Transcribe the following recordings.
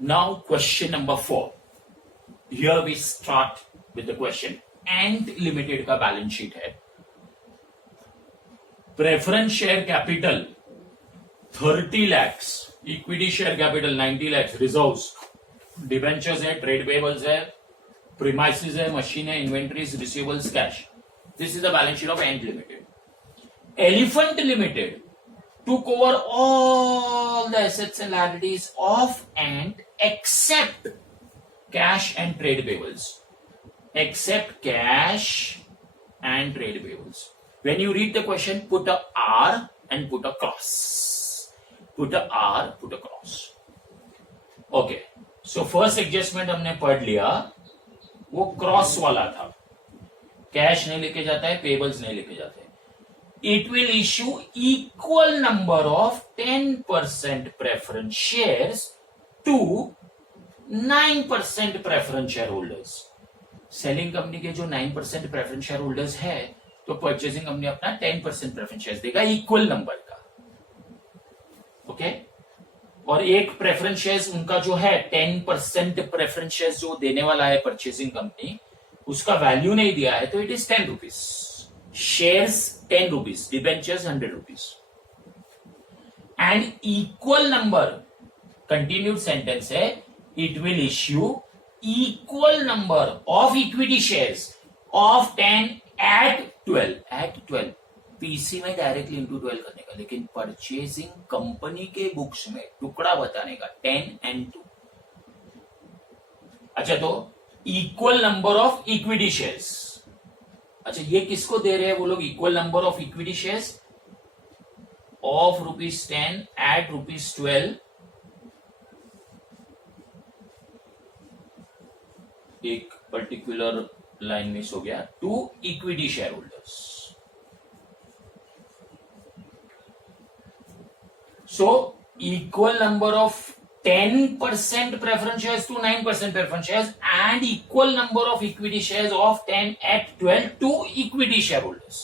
Now question number 4. Here we start with the question. Ant Limited का balance sheet है. Preference share capital 30 lakhs, equity share capital 90 lakhs, reserves, debentures है, trade payables है, premises है, machine है, inventories, receivables, cash. This is the balance sheet of ant limited. Elephant limited took over all the assets and liabilities of Ant except cash and trade payables. Except cash and trade payables. When you read the question, put a R and put a cross. Put a R, put a cross. Okay. So first adjustment हमने पढ़ लिया, वो cross वाला था. Cash नहीं लेके जाता है, पेबल्स नहीं लेके जाते. It will issue equal number of 10% preference shares to 9% preference shareholders. Selling company के जो 9% प्रेफरेंस शेयर होल्डर्स है, तो परचेसिंग कंपनी अपना 10% प्रेफरेंस शेयर्स देगा इक्वल नंबर का. ओके. और एक प्रेफरेंस शेयर्स उनका जो है 10% प्रेफरेंस शेयर्स जो देने वाला है परचेसिंग कंपनी, उसका वैल्यू नहीं दिया है, तो it is 10 rupees. Shares 10 rupees, debentures 100 rupees. And equal number, continued sentence है, it will issue equal number of equity shares of 10 at 12. At 12. PC में डायरेक्टली इंटू 12 करने का, लेकिन परचेसिंग कंपनी के बुक्स में टुकड़ा बताने का 10 and 2. अच्छा, तो equal number of equity shares. अच्छा, ये किसको दे रहे हैं वो लोग? Equal number of equity shares of ₹10 at ₹12. एक पर्टिकुलर लाइन मिस हो गया. To equity share holders. So equal number of 10% preference shares to 9% preference shares and equal number of equity shares of 10 at 12 to equity shareholders.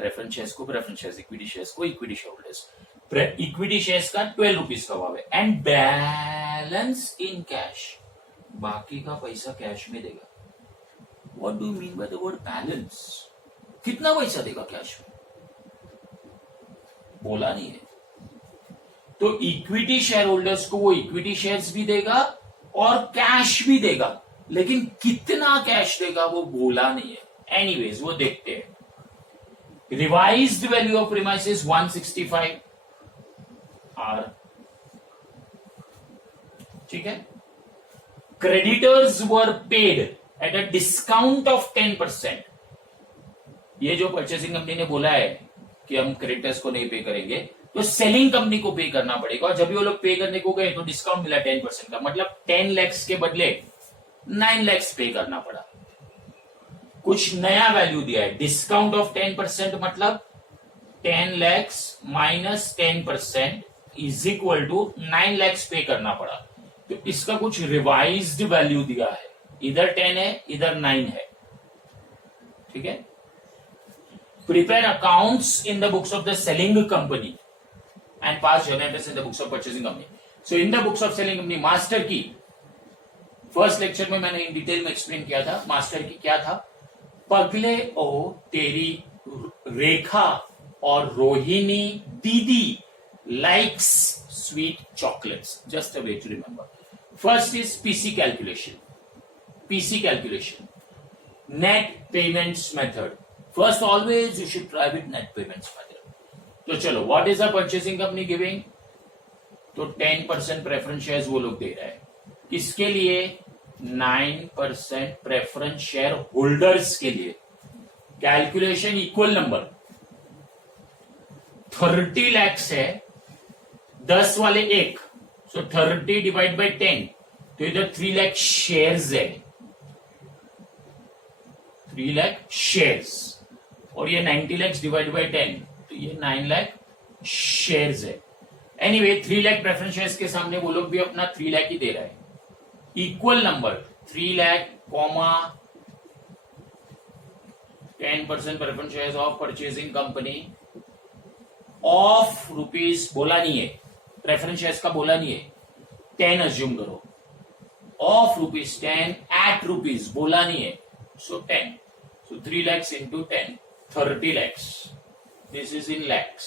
Preference shares को preference shares, equity shares को equity shareholders. Equity shares का 12 rupees का भाव है. And balance in cash. बाकी का पैसा cash में देगा. What do you mean by the word balance? कितना पैसा देगा कैश में? बोला नहीं है. तो इक्विटी शेयर होल्डर्स को वो इक्विटी शेयर्स भी देगा और कैश भी देगा, लेकिन कितना कैश देगा वो बोला नहीं है. एनीवेज वो देखते हैं. Revised value of premises 165 are. ठीक है. Creditors were paid at a discount of 10%. ये जो परचेसिंग कंपनी ने बोला है कि हम क्रेडिटर्स को नहीं पे करेंगे, तो सेलिंग कंपनी को पे करना पड़ेगा. और जब भी वो लोग पे करने को गए तो डिस्काउंट मिला 10% का, मतलब 10 lakhs के बदले 9 lakhs पे करना पड़ा. कुछ नया वैल्यू दिया है. डिस्काउंट ऑफ 10% मतलब 10 lakhs minus 10% is equal to 9 lakhs पे करना पड़ा. तो इसका कुछ रिवाइज्ड वैल्यू दिया है. इधर 10 है, इधर 9 है. ठीक है. Prepare accounts in the books of the selling company and past journal entries in the books of purchasing company. So in the books of selling company, master की फर्स्ट लेक्चर में मैंने इन डिटेल में explain किया था. Master की क्या था? पगले ओ तेरी रेखा और रोहिणी दीदी likes sweet chocolates. Just a way to remember. First is PC calculation. PC calculation, net payments method. First always you should try with net payments method. तो चलो, what is a purchasing company giving? तो 10% preference shares वो लोग दे रहे हैं. किसके लिए? 9% preference share holders के लिए. कैलकुलेशन इक्वल नंबर 30 lakhs है, 10 वाले एक, सो 30 डिवाइड बाई 10, तो इधर 3 lakh शेयर्स है. 3 lakh शेयर्स. और ये 90 lakhs डिवाइड बाई 10, तो ये 9 lakh शेयर्स है. एनीवे 3 lakh प्रेफरेंस शेयर्स के सामने वो लोग भी अपना 3 lakh ही दे रहा है. Equal number 3 lakh, 10% preference shares of purchasing company of rupees, बोला नहीं है प्रेफरेंस शेयर्स का, बोला नहीं है. 10 अज्यूम करो. ऑफ ₹10 एट रुपीज बोला नहीं है, सो 10, सो 3 lakhs into 10, 30 lakhs. This is in lakhs.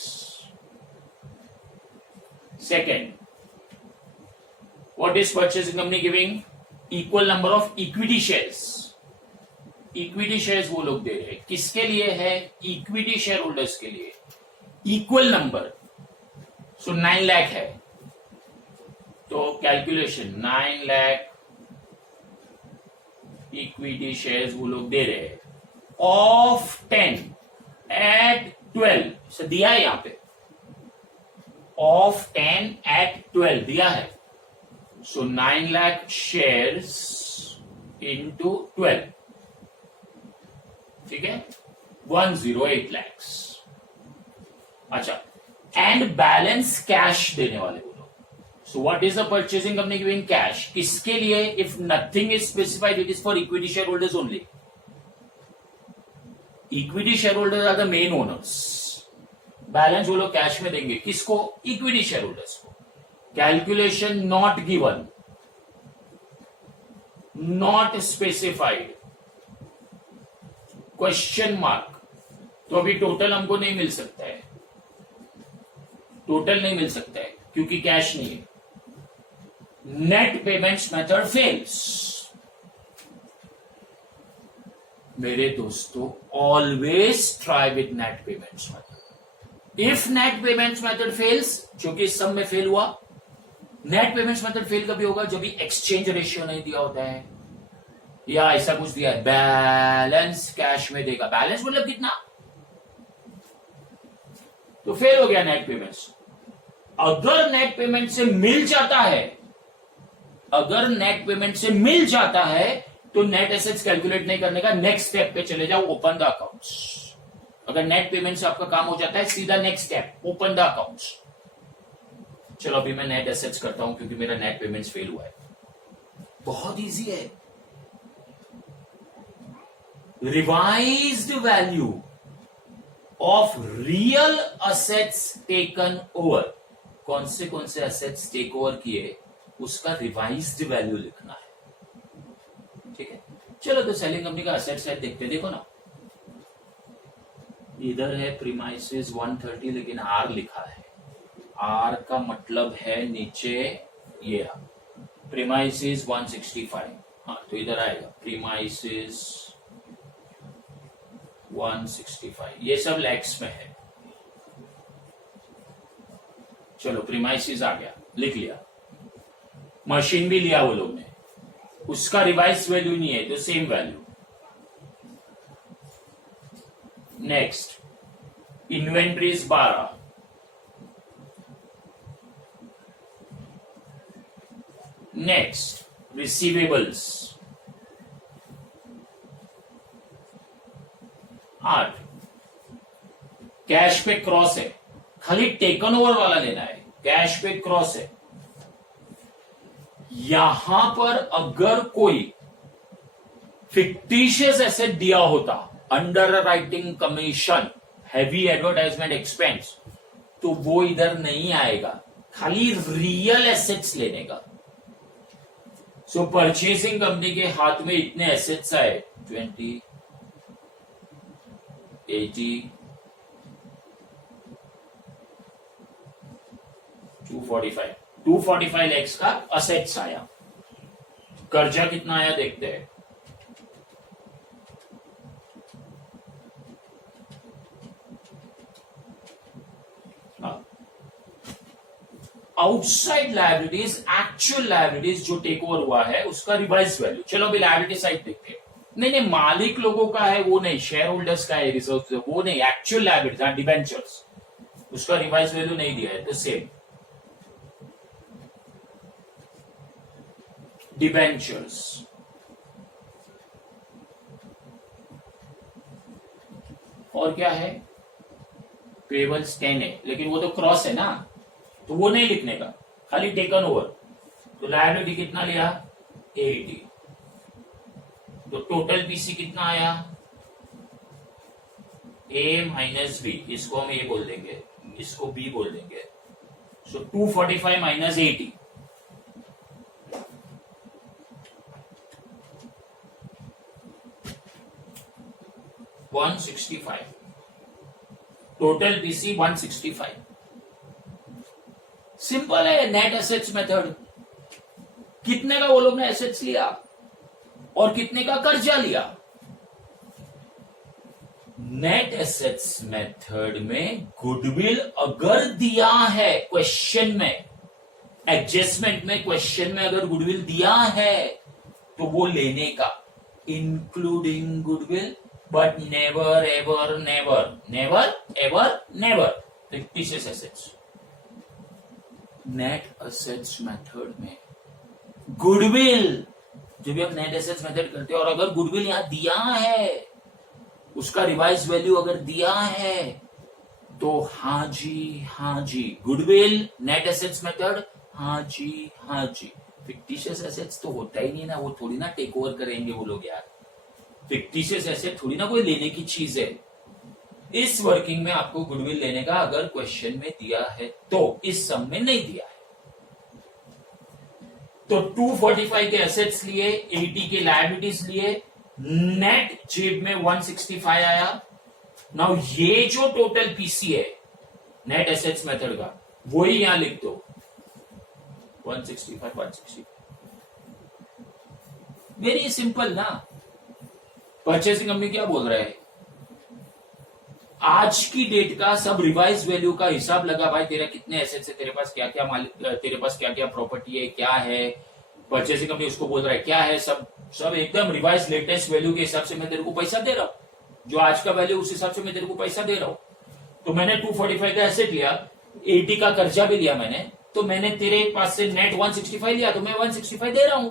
Second, what is purchasing company giving? Equal number of equity shares. Equity shares वो लोग दे रहे हैं, किसके लिए है? Equity शेयर होल्डर्स के लिए. Equal number, so 9 lakh है, तो कैलकुलेशन 9 lakh इक्विटी शेयर्स वो लोग दे रहे हैं ऑफ 10 एट 12, से दिया है यहां पे ऑफ 10 एट 12 दिया है, सो 9 lakh शेयर्स इंटू 12, ठीक है, 108 lakhs. अच्छा, एंड बैलेंस कैश देने वाले वो लोग. So what is the purchasing company giving cash? किसके लिए? If nothing is specified, it is for equity share holders only. Equity share holders are the main owners. Balance वो लोग cash में देंगे, किसको? इक्विटी शेयर होल्डर्स को. Calculation not given, not specified, question mark. तो अभी टोटल हमको नहीं मिल सकता है, टोटल नहीं मिल सकता है क्योंकि कैश नहीं है. Net payments method fails. मेरे दोस्तों, always try with net payments method. If net payments method fails, क्योंकि इस सब में फेल हुआ. नेट पेमेंट्स मेथड फेल कभी होगा? जब भी एक्सचेंज रेशियो नहीं दिया होता है, या ऐसा कुछ दिया है, बैलेंस कैश में देगा. बैलेंस मतलब कितना, तो फेल हो गया नेट पेमेंट्स. अगर नेट पेमेंट से मिल जाता है, अगर नेट पेमेंट से मिल जाता है, तो नेट एसेट्स कैलकुलेट नहीं करने का, नेक्स्ट स्टेप पे चले जाओ, ओपन द अकाउंट्स. अगर नेट पेमेंट से आपका काम हो जाता है, सीधा next step, open the accounts. चलो अभी मैं नेट एसेट्स करता हूं क्योंकि मेरा नेट पेमेंट्स फेल हुआ है. बहुत इजी है. Revised value of real assets taken over. कौन से असेट्स टेक ओवर किए, उसका रिवाइज्ड वैल्यू लिखना है, ठीक है. चलो तो सेलिंग कंपनी का असेट साइड देखते. देखो ना, इधर है प्रीमाइसेस 130, लेकिन आर लिखा है. आर का मतलब है नीचे ये प्रीमाइसेस 165. हाँ, तो इधर आएगा प्रीमाइसेस 165. ये सब लैक्स में है. चलो प्रीमाइसेस आ गया, लिख लिया. मशीन भी लिया वो लोग ने, उसका रिवाइज वैल्यू नहीं है, तो same value. Next, inventories 12. Next, receivables 8. Cash पे क्रॉस है, खाली टेकन ओवर वाला लेना है. कैश पे क्रॉस है. यहां पर अगर कोई फिक्टिशियस एसेट दिया होता, under writing commission, heavy advertisement expense, तो वो इधर नहीं आएगा, खाली रियल एसेट्स लेने का. सो परचेसिंग कंपनी के हाथ में इतने एसेट्स आए, 20, 80, 245 lakhs का असेट्स आया. कर्जा कितना आया देखते हैं. आउटसाइड लायबिलिटीज, एक्चुअल लायबिलिटीज जो टेक ओवर हुआ है, उसका रिवाइज वैल्यू. चलो अभी लायबिलिटी साइड देखते हैं. नहीं, मालिक लोगों का है वो नहीं, शेयर होल्डर्स का है, रिजर्व वो नहीं, एक्चुअल लायबिलिटीज, डिबेंचर्स, उसका रिवाइज वैल्यू नहीं दिया है, तो सेम. डिबेंचर्स, और क्या है, पेबल्स 10 है, लेकिन वो तो क्रॉस है ना, तो वो नहीं लिखने का, खाली टेकन ओवर. तो लायबिलिटी कितना लिया, 80. तो टोटल पीसी कितना आया, ए माइनस बी. इसको हम ए बोल देंगे, इसको बी बोल देंगे. सो 245 माइनस 80, 165, टोटल पीसी 165। सिंपल है नेट एसेट्स मेथड। कितने का वो लोग ने एसेट्स लिया और कितने का कर्जा लिया। नेट एसेट्स मेथड में गुडविल अगर दिया है क्वेश्चन में, एडजस्टमेंट में क्वेश्चन में अगर गुडविल दिया है तो वो लेने का, including goodwill, but never ever never, never ever never fictitious assets. Net assets method में गुडविल, जब भी आप नेट एसेट्स मेथड करते हो और अगर गुडविल यहां दिया है, उसका रिवाइज वैल्यू अगर दिया है तो हाँ जी गुडविल नेट एसेट्स मेथड, हाँ जी। फिक्टिशियस एसेट्स तो होता ही नहीं ना, वो थोड़ी ना टेक ओवर करेंगे वो लोग यार। फिक्टिशियस एसेट थोड़ी ना कोई लेने की चीज है। इस वर्किंग में आपको गुडविल लेने का अगर क्वेश्चन में दिया है तो, इस सम में नहीं दिया है तो 245 के एसेट्स लिए, 80 के लायबिलिटीज लिए, नेट जेब में 165 आया। नाउ ये जो टोटल पीसी है नेट एसेट्स मेथड का, वही यहां लिख दो 165। वेरी सिंपल ना। परचेसिंग कंपनी क्या बोल रहा है, आज की डेट का सब रिवाइज वैल्यू का हिसाब लगा भाई, तेरा कितने एसेट्स है, तेरे पास क्या क्या मालिक, तेरे पास क्या क्या प्रॉपर्टी है, क्या है। परचेसिंग कंपनी उसको बोल रहा है क्या है, सब एकदम रिवाइज लेटेस्ट वैल्यू के हिसाब से मैं तेरे को पैसा दे रहा हूं, जो आज का वैल्यू उस हिसाब से मैं तेरे को पैसा दे रहा हूं। तो मैंने 245 का एसेट लिया, 80 का कर्जा भी लिया मैंने, तो मैंने तेरे पास से नेट 165 लिया, तो मैं 165 दे रहा हूं।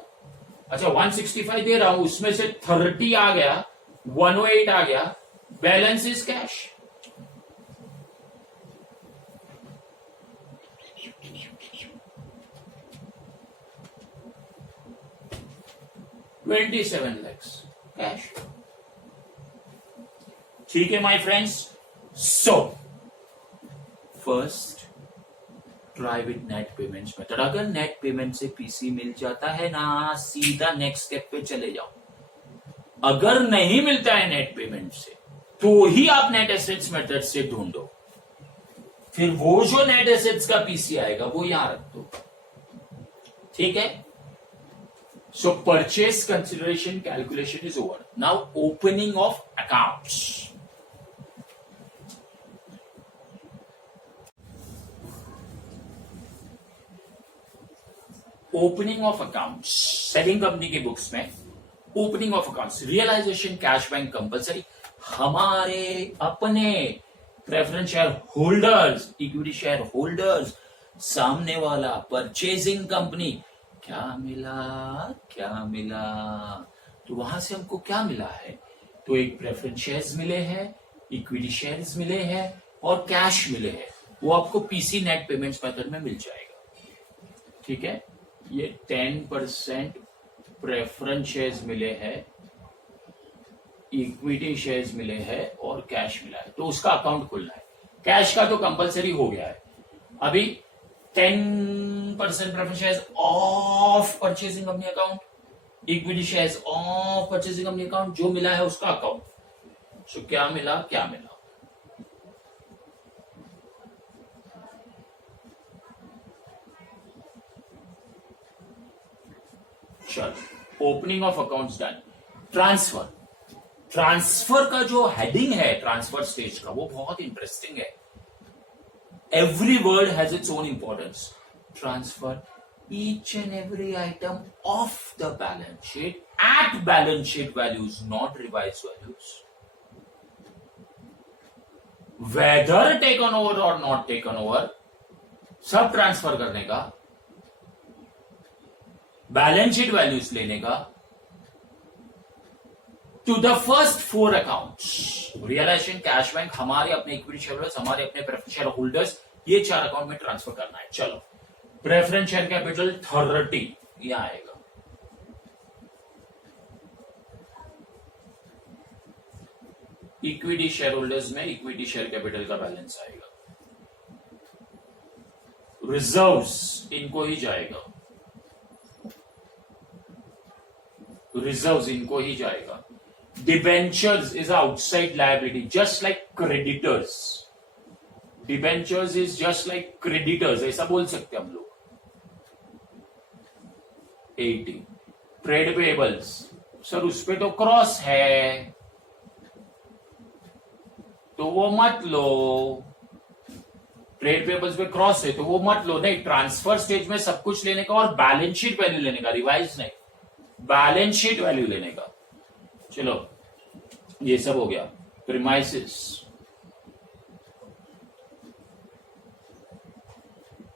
अच्छा 165 दे रहा हूं, उसमें से 30 आ गया, 108 आ गया, balance is cash. $27 lakhs cash. ठीक है my friends. So first try with net payments method. अगर नेट पेमेंट से पीसी मिल जाता है ना, सीधा नेक्स्ट स्टेप पे चले जाओ। अगर नहीं मिलता है नेट पेमेंट से, तो ही आप नेट एसेट्स मेथड से ढूंढो। फिर वो जो नेट एसेट्स का पीसी आएगा वो यहां रख दो, ठीक है। So purchase consideration calculation is over. Now opening of accounts. Opening of accounts. Selling company के बुक्स में opening of accounts, realization cash bank compulsory. हमारे अपने preference share holders, equity share holders, सामने वाला परचेजिंग कंपनी, क्या मिला, तो वहां से हमको क्या मिला है, तो एक प्रेफरेंस शेयर्स मिले हैं, इक्विटी शेयर्स मिले हैं और कैश मिले हैं। वो आपको पीसी नेट पेमेंट्स मेथड में मिल जाएगा, ठीक है। ये 10% प्रेफरेंस शेयर्स मिले हैं, इक्विटी शेयर्स मिले हैं और कैश मिला है, तो उसका अकाउंट खुलना है। कैश का तो कंपलसरी हो गया है। अभी 10% preference shares of purchasing company account, equity shares of purchasing company account, जो मिला है उसका अकाउंट। सो क्या मिला, चलो opening of accounts done. Transfer का जो हेडिंग है ट्रांसफर स्टेज का, वो बहुत इंटरेस्टिंग है। Every word has its own importance. Transfer each and every item off the balance sheet at balance sheet values, not revised values. Whether taken over or not taken over, सब transfer करने का, balance sheet values लेने का, to the first 4 accounts, realisation, cash bank, हमारे अपने equity share holders, हमारे अपने preference share holders, ये 4 अकाउंट में ट्रांसफर करना है। चलो प्रेफरेंस शेयर कैपिटल 30 यहां आएगा, इक्विटी शेयर होल्डर्स में इक्विटी शेयर कैपिटल का बैलेंस आएगा, रिजर्व्स इनको ही जाएगा, रिजर्व्स इनको ही जाएगा, Debentures is outside liability, just like creditors. Debentures is just like creditors, ऐसा बोल सकते हम लोग. 80. ट्रेड पेबल्स, सर उस पे तो क्रॉस है, तो वो मत लो. ट्रेड पेबल्स पे क्रॉस है तो वो मत लो. नहीं, ट्रांसफर स्टेज में सब कुछ लेने का और बैलेंस शीट वैल्यू लेने का, रिवाइज नहीं, बैलेंस शीट वैल्यू लेने का. चलो ये सब हो गया. प्रीमाइसिस,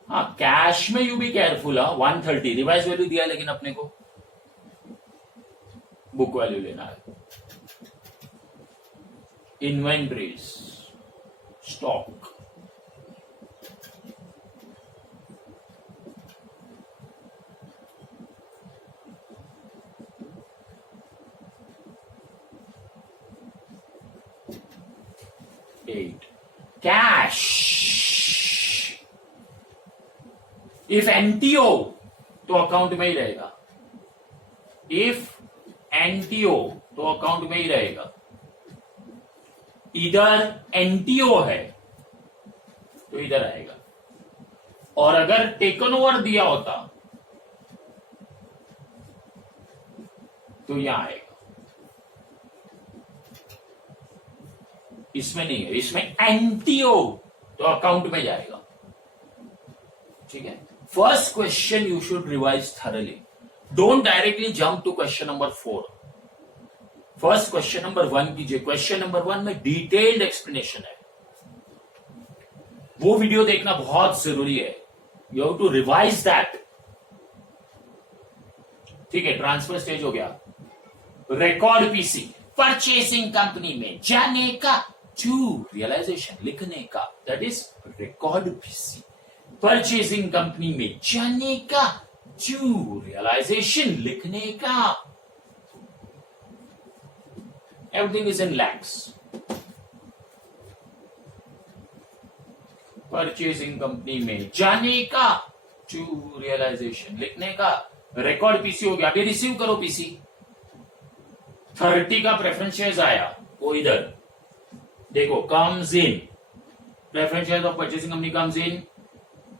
हाँ कैश में you be careful. 130 revise value दिया लेकिन अपने को बुक वैल्यू लेना है. Inventories, stock, cash. If NTO तो अकाउंट में ही रहेगा. इफ एनटीओ तो अकाउंट में ही रहेगा. इधर एनटीओ है तो इधर आएगा. और अगर टेकन ओवर दिया होता तो यहां आएगा. इसमें नहीं है, इसमें एनटीओ तो अकाउंट में जाएगा. ठीक है. First question you should revise thoroughly. Don't directly jump to question number 4. First question number 1 कीजिए. क्वेश्चन नंबर 1 में डिटेल्ड एक्सप्लेनेशन है, वो वीडियो देखना बहुत जरूरी है. You have to revise that. ठीक है. ट्रांसफर स्टेज हो गया. रिकॉर्ड पीसी, परचेसिंग कंपनी में जाने का, टू रियलाइजेशन लिखने का, that is record PC. Purchasing company में जाने का, टू रियलाइजेशन लिखने का. Everything is in lakhs. Purchasing company में जाने का, टू रियलाइजेशन लिखने का. रिकॉर्ड पीसी हो गया. अभी रिसीव करो पीसी. 30 का प्रेफरेंस शेयर्स आया, वो इधर देखो, comes in. Preference shares of purchasing company comes in.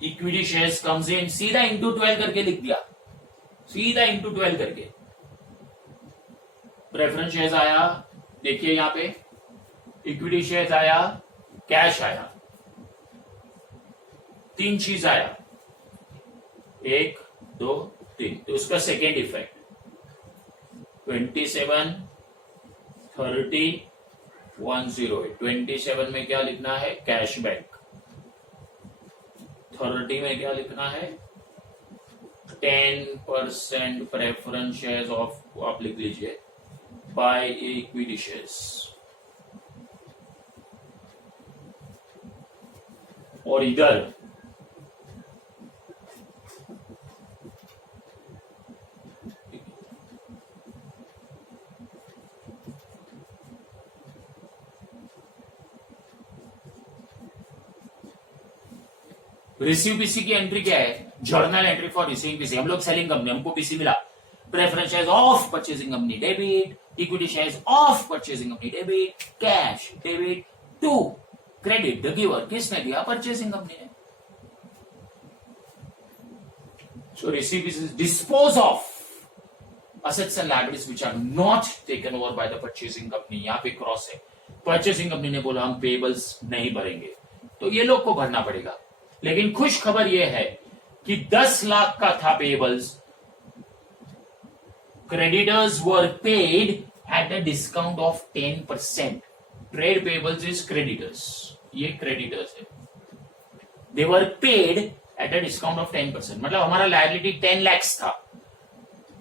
Equity shares comes in. सीधा इंटू 12 करके लिख दिया, सीधा इंटू 12 करके. प्रेफरेंस शेयर्स आया, देखिए यहां पे इक्विटी शेयर्स आया, कैश आया, 3 चीज आया, 1 2 3. तो उसका सेकेंड इफेक्ट 27 30 108. 27 में क्या लिखना है, कैशबैक. 30 में क्या लिखना है, 10% प्रेफरेंस शेयर्स ऑफ, आप लिख लीजिए, बाय इक्विटी शेयर्स. और इधर रिसीव पीसी की एंट्री क्या है, journal entry for receiving PC. हम लोग सेलिंग कंपनी, हमको पीसी मिला. Preference shares of purchasing company debit, equity shares of purchasing company debit, cash debit to credit the giver. किसने दिया, परचेसिंग कंपनी ने. So receive PC dispose of assets and liabilities which are not taken over by the purchasing company. यहां पे cross है. Purchasing company ने बोला हम pebbles नहीं भरेंगे, तो ये लोग को भरना पड़ेगा. लेकिन खुश खबर यह है कि 10 लाख का था payables. Creditors were paid at a discount of 10%. Trade payables is creditors, ये क्रेडिटर्स है. They were paid at a discount of 10%. मतलब हमारा लायबिलिटी 10 लाख था,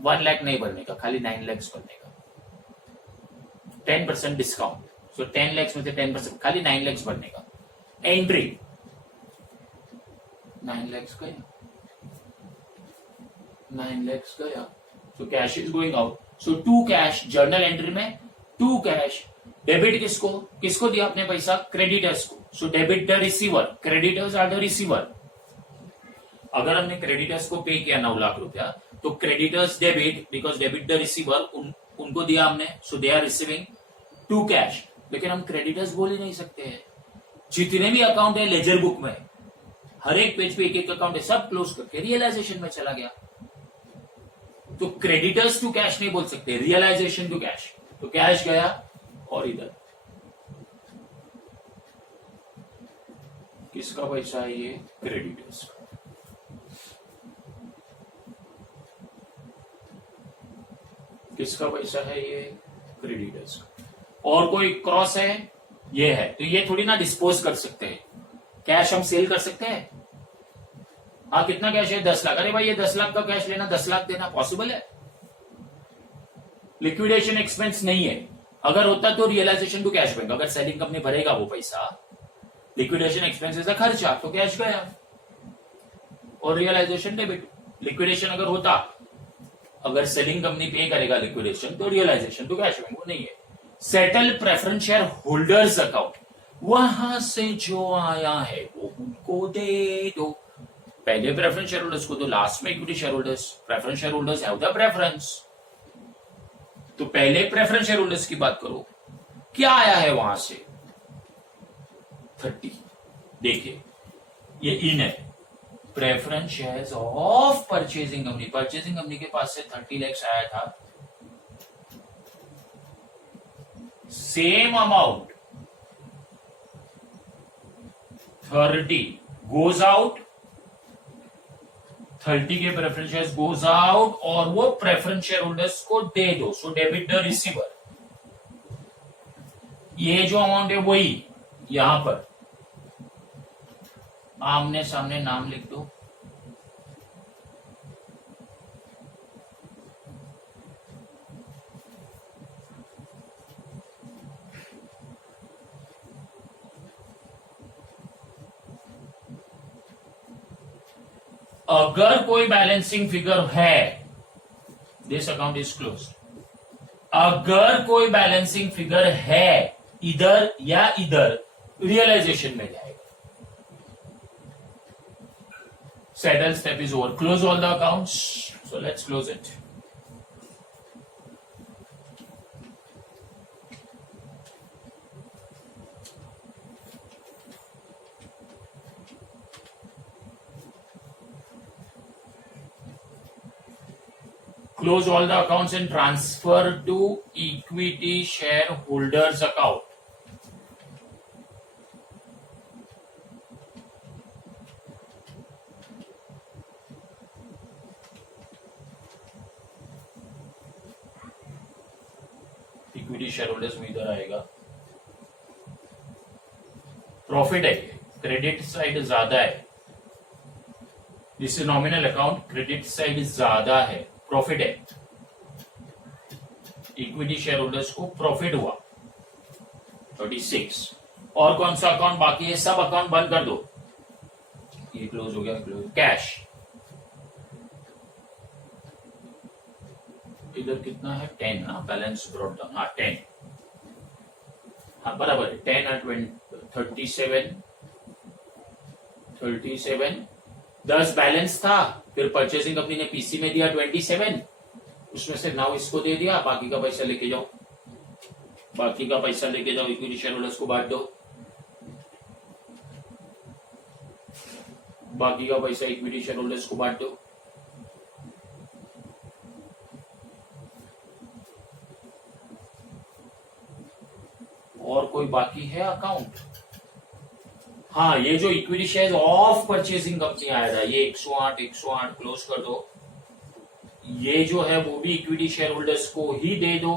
1 लाख नहीं भरने का, खाली 9 लाख भरने का. 10% डिस्काउंट. सो 10 लाख में से 10%, खाली 9 लाख भरने का. एंट्री 9 lakhs गया, 9 lakhs गया. So cash is going out. So to cash, journal entry में टू कैश. डेबिट किसको, किसको दिया आपने पैसा, क्रेडिटर्स को. So debit the receiver, creditors are the receiver. अगर हमने क्रेडिटर्स को पे किया 9 लाख रुपया, तो creditors debit, because debit the receiver, उनको दिया हमने, so they are receiving to cash. लेकिन हम क्रेडिटर्स बोल ही नहीं सकते हैं। जितने भी अकाउंट है लेजर बुक में, हर एक पेज पे एक एक अकाउंट है, सब क्लोज करके रियलाइजेशन में चला गया। तो क्रेडिटर्स टू कैश नहीं बोल सकते, रियलाइजेशन टू कैश। तो कैश गया और इधर किसका पैसा है? ये क्रेडिटर्स का। किसका पैसा है? ये क्रेडिटर्स का। और कोई क्रॉस है? ये है। तो ये थोड़ी ना डिस्पोज कर सकते हैं। कैश हम सेल कर सकते हैं? हाँ, कितना कैश है? 10 लाख। अरे भाई, ये 10 लाख का कैश लेना, 10 लाख देना पॉसिबल है? लिक्विडेशन एक्सपेंस नहीं है। अगर होता तो रियलाइजेशन टू कैश बैंक, अगर सेलिंग कंपनी भरेगा वो पैसा, लिक्विडेशन एक्सपेंसेस का खर्चा, तो कैश गया और रियलाइजेशन डेबिट। लिक्विडेशन अगर होता, अगर सेलिंग कंपनी पे करेगा लिक्विडेशन, तो रियलाइजेशन टू कैश बैंक, वो नहीं है। Settle preference share holders account, वहां से जो आया है वो उनको दे दो। पहले प्रेफरेंस शेयर होल्डर्स को दो, लास्ट में equity share holders. Preference share holders have the preference. तो पहले प्रेफरेंस शेयर होल्डर्स की बात करो, क्या आया है वहां से? 30। देखिए, ये इन है, preference shares of purchasing company. Purchasing company के पास से 30 लाख आया था। सेम अमाउंट 30 गोज आउट, 30 के प्रेफरेंस शेयर्स गोज आउट और वो प्रेफरेंस शेयर होल्डर्स को दे दो। सो डेबिट द रिसीवर। ये जो अमाउंट है वही यहां पर आमने सामने नाम लिख दो। अगर कोई बैलेंसिंग फिगर है, दिस अकाउंट इज क्लोज। अगर कोई बैलेंसिंग फिगर है इधर या इधर, रियलाइजेशन में जाएगा। Settle step is over. Close all the accounts. So let's close it. Close all the accounts and transfer to equity shareholders account. Equity share holders में इधर आएगा। प्रॉफिट है, क्रेडिट साइड ज्यादा है। This is nominal account, credit side ज्यादा है, profit है। Equity share holders को प्रॉफिट हुआ 36। और कौन सा अकाउंट बाकी है? सब अकाउंट बंद कर दो। ये क्लोज हो गया। Close cash. इधर कितना है? 10 ना, बैलेंस ब्रॉट डाउन। हाँ 10, हाँ बराबर है। 10 और 37 10 बैलेंस था। फिर परचेसिंग कंपनी ने पीसी में दिया 27, उसमें से नाउ इसको दे दिया। बाकी का पैसा लेके जाओ, बाकी का पैसा लेके जाओ, इक्विटी शेयर होल्डर्स को बांट दो। बाकी का पैसा इक्विटी शेयर होल्डर्स को बांट दो। और कोई बाकी है अकाउंट? हाँ, ये जो equity share of purchasing company आया था, ये 108 क्लोज कर दो। ये जो है वो भी इक्विटी शेयर होल्डर्स को ही दे दो।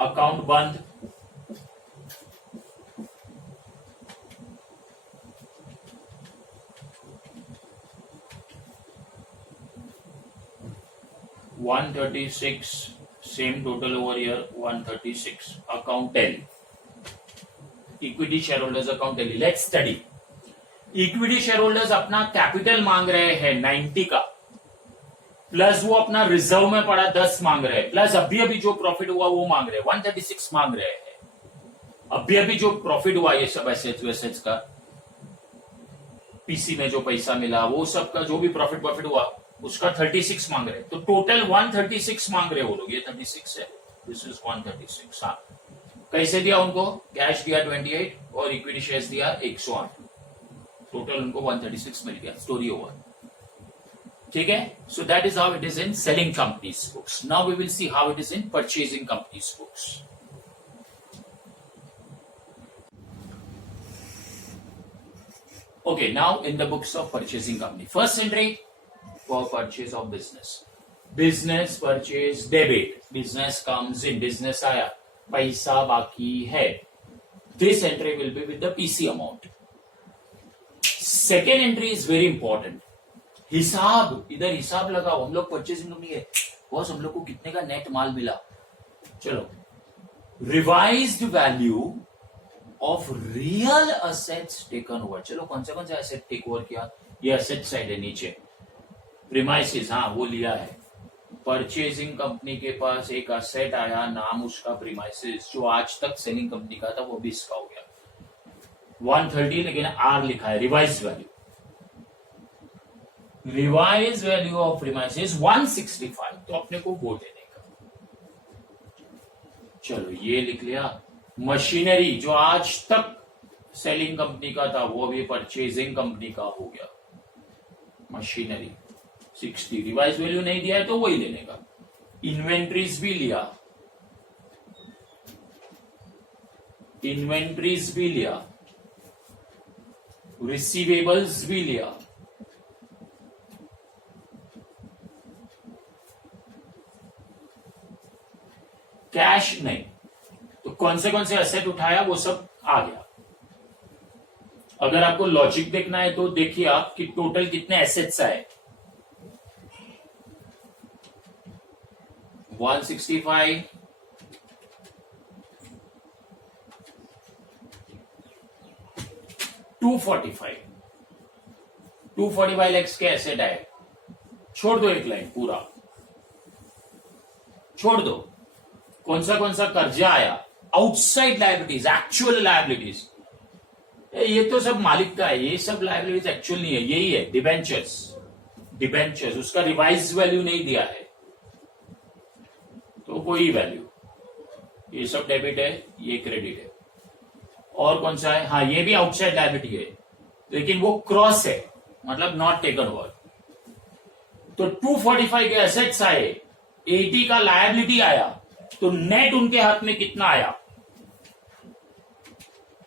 अकाउंट बंद। $136, same total over here, 136. Account tally. Equity shareholders account tally. Let's study. Equity shareholders अपना कैपिटल मांग रहे हैं 90 का, प्लस वो अपना रिजर्व में पड़ा 10 मांग रहे हैं, प्लस अभी अभी जो प्रॉफिट हुआ वो मांग रहे हैं 136 मांग रहे हैं। अभी अभी जो प्रॉफिट हुआ ये सब एसेट्स वेसेट्स का, पीसी में जो पैसा मिला वो सब का जो भी प्रॉफिट हुआ उसका 36 मांग रहे, तो टोटल 136 मांग रहे वो लोग, ये 36 है, दिस इज 136। हाँ, कैसे दिया उनको? कैश दिया 28 और इक्विटी शेयर्स दिया 108, टोटल उनको 136 मिल गया, स्टोरी ओवर। ठीक है, so that is how it is in selling companies books. Now we will see how it is in purchasing companies books. Okay, now in the books of purchasing company, first entry for purchase of business. Business purchase debit. Business comes in, business आया, पैसा बाकी है. This entry will be with the PC amount. Second entry is very important. हिसाब, इधर हिसाब लगाओ, हम लोग परचेसिंग कंपनी है, बॉस हम लोग को कितने का नेट माल मिला, चलो revised value of real assets taken over. चलो कौन से एसेट टेक ओवर किया, ये असेट साइड है नीचे, प्रीमाइसिस, हाँ वो लिया है। परचेजिंग कंपनी के पास एक असेट आया, नाम उसका प्रीमाइसिस, जो आज तक सेलिंग कंपनी का था वो भी इसका हो गया 130, लेकिन आर लिखा है, revise value, revise value of premises 165, तो अपने को वो देने का। चलो ये लिख लिया। मशीनरी जो आज तक सेलिंग कंपनी का था वो भी परचेजिंग कंपनी का हो गया, मशीनरी 60, रिवाइज वैल्यू नहीं दिया है तो वही लेने का। इन्वेंट्रीज भी लिया, इन्वेंट्रीज भी लिया, रिसीवेबल्स भी लिया, कैश नहीं, तो कौन से एसेट उठाया वो सब आ गया। अगर आपको लॉजिक देखना है तो देखिए आप कि टोटल कितने एसेट्स आए, 165, 245 लैक्स के एसेट आए। छोड़ दो एक लाइन, पूरा छोड़ दो। कौन सा कर्जा आया, आउटसाइड लायबिलिटीज, एक्चुअल लायबिलिटीज, ये तो सब मालिक का है, ये सब लायबिलिटीज एक्चुअल नहीं है, यही है डिबेंचर्स, डिबेंचर्स उसका रिवाइज वैल्यू नहीं दिया है तो कोई वैल्यू, ये सब डेबिट है, ये क्रेडिट है। और कौन सा है, हाँ ये भी आउटसाइड लायबिलिटी है लेकिन वो क्रॉस है, मतलब नॉट टेकन ओवर। तो 245 के एसेट्स आए, 80 का लायबिलिटी आया, तो नेट उनके हाथ में कितना आया,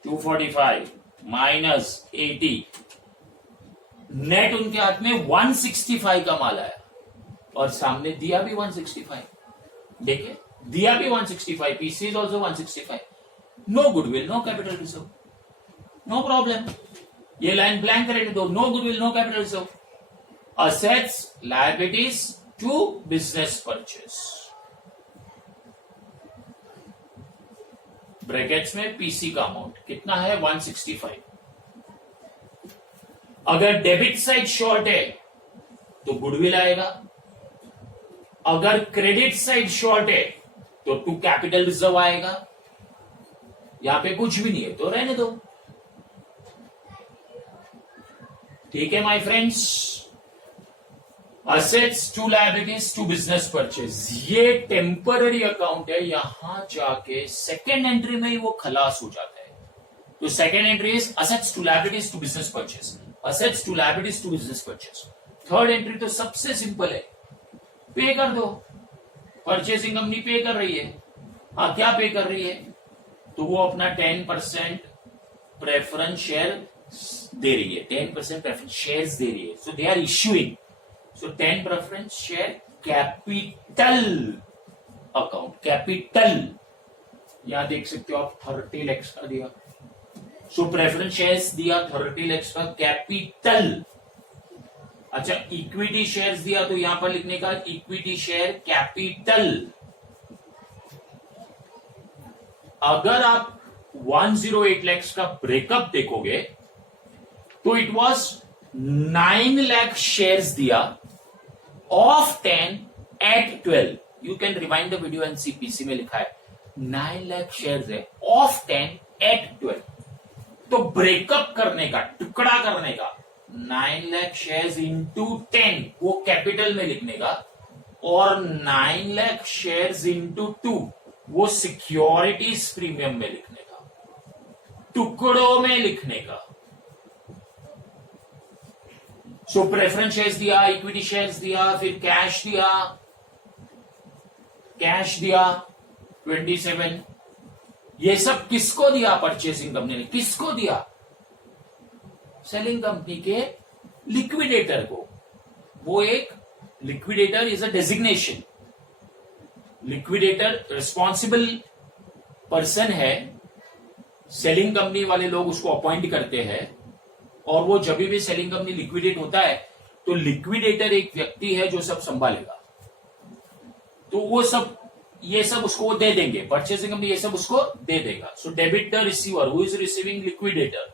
245 माइनस 80, नेट उनके हाथ में 165 का माल आया, और सामने दिया भी 165, देखिए दिया भी 165, PC is also 165, no goodwill, no capital reserve, no problem, ये लाइन ब्लैंक रहने दो, no goodwill, no capital reserve, assets liabilities to business purchase, brackets में पीसी का अमाउंट कितना है 165। अगर डेबिट साइड शॉर्ट है तो गुडविल आएगा, अगर क्रेडिट साइड शॉर्ट है तो टू कैपिटल रिजर्व आएगा, यहां पे कुछ भी नहीं है तो रहने दो। ठीक है my friends, assets to liabilities to business purchase, ये टेम्पररी अकाउंट है, यहां जाके सेकेंड एंट्री में ही वो खलास हो जाता है। तो second entry is assets to liabilities to business purchase, assets to liabilities to business purchase. Third entry तो सबसे सिंपल है, पे कर दो, परचेसिंग कंपनी पे कर रही है, हाँ क्या पे कर रही है, तो वो अपना 10% प्रेफरेंस शेयर दे रही है, 10% प्रेफरेंस शेयर्स दे रही है, so they are issuing, so 10 preference share capital account, capital यहां देख सकते हो आप 30 lakhs का दिया, so preference shares दिया 30 lakhs का कैपिटल। अच्छा इक्विटी शेयर्स दिया तो यहां पर लिखने का इक्विटी शेयर कैपिटल। अगर आप 108 lakhs का ब्रेकअप देखोगे तो इट वॉज 9 lakh शेयर्स दिया of 10 at 12, you can rewind the video and see, PC में लिखा है 9 lakh शेयर्स है, of 10 एट 12। तो ब्रेकअप करने का, टुकड़ा करने का, 9 लाख शेयर्स इंटू 10 वो कैपिटल में लिखने का, और 9 लाख शेयर्स इंटू 2 वो सिक्योरिटीज प्रीमियम में लिखने का, टुकड़ों में लिखने का। सो प्रेफरेंस शेयर्स दिया, इक्विटी शेयर्स दिया, फिर कैश दिया, कैश दिया 27। ये सब किसको दिया? परचेसिंग कंपनी ने। किसको दिया? सेलिंग कंपनी के लिक्विडेटर को। वो एक liquidator is a designation. Liquidator responsible person है, सेलिंग कंपनी वाले लोग उसको अपॉइंट करते हैं, और वो जब भी सेलिंग कंपनी लिक्विडेट होता है तो लिक्विडेटर एक व्यक्ति है जो सब संभालेगा। तो वो सब, ये सब उसको दे देंगे, परचेसिंग कंपनी ये सब उसको दे देगा। सो debit the receiver, who is receiving? Liquidator.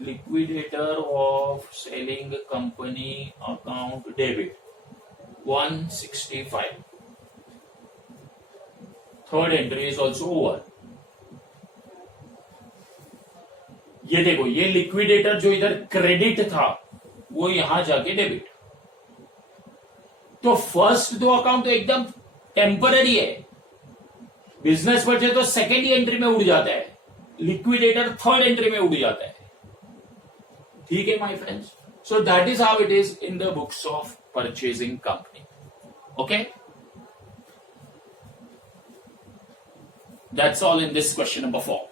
Liquidator of selling company account debit 165। Third entry is also over. ये देखो, ये लिक्विडेटर जो इधर क्रेडिट था वो यहां जाके डेबिट। तो फर्स्ट दो अकाउंट तो एकदम टेम्पररी है। बिजनेस परचेज तो सेकेंड ही एंट्री में उड़ जाता है, लिक्विडेटर थर्ड एंट्री में उड़ जाता है। ठीक है my friends, so that is how it is in the books of purchasing company. Okay, that's all in this question number 4।